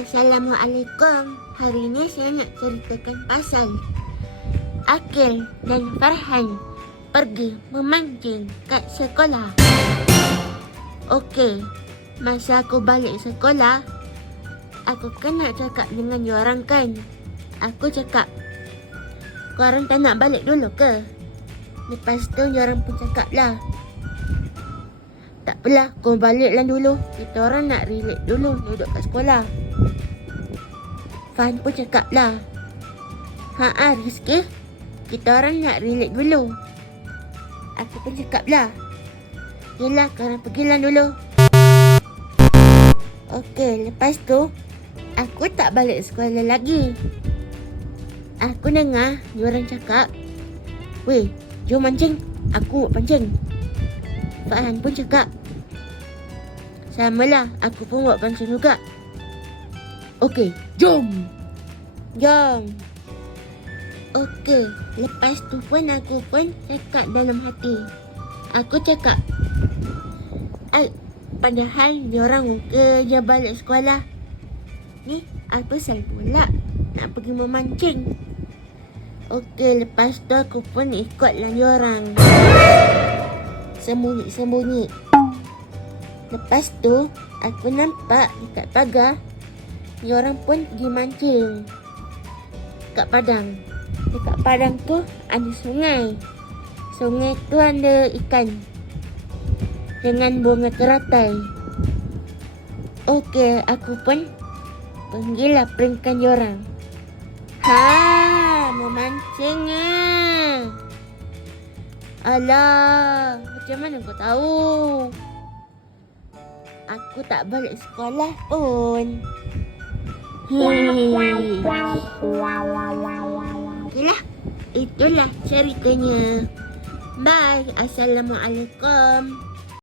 Assalamualaikum. Hari ini saya nak ceritakan pasal Akil dan Farhan pergi memancing kat sekolah. Okey, masa aku balik sekolah, aku kan nak cakap dengan diorang kan. Aku cakap, korang tak nak balik dulu ke? Lepas tu diorang pun cakap lah. Tak apalah, kau baliklah dulu. Kita orang nak relax dulu duduk kat sekolah. Fan pun cakap lah. Haa Rizky, kita orang nak relax dulu. Aku pun cakap lah. Yelah, korang pergilah dulu. Okey, lepas tu, aku tak balik sekolah lagi. Aku dengar diorang cakap, Weh, jom mancing. Aku mau pancing. Farhan pun cakap, Samalah, aku pun buat pancing juga. Okey, jom. Jom. Okey, lepas tu pun aku pun cakap dalam hati. Aku cakap, Ay, padahal diorang ke je balik sekolah. Ni, aku sel pula nak pergi memancing. Okey, lepas tu aku pun ikutlah diorang. Sembunyi-sembunyi. Lepas tu, aku nampak dekat pagar, diorang pun pergi mancing. Kat padang. Dekat padang tu ada sungai. Sungai tu ada ikan. Dengan bunga teratai. Okey, aku pun panggillah peringkan diorang. Ha, memancing ah. Alah, macam mana kau tahu? Aku tak balik sekolah pun. Okeylah, itulah ceritanya. Bye. Assalamualaikum.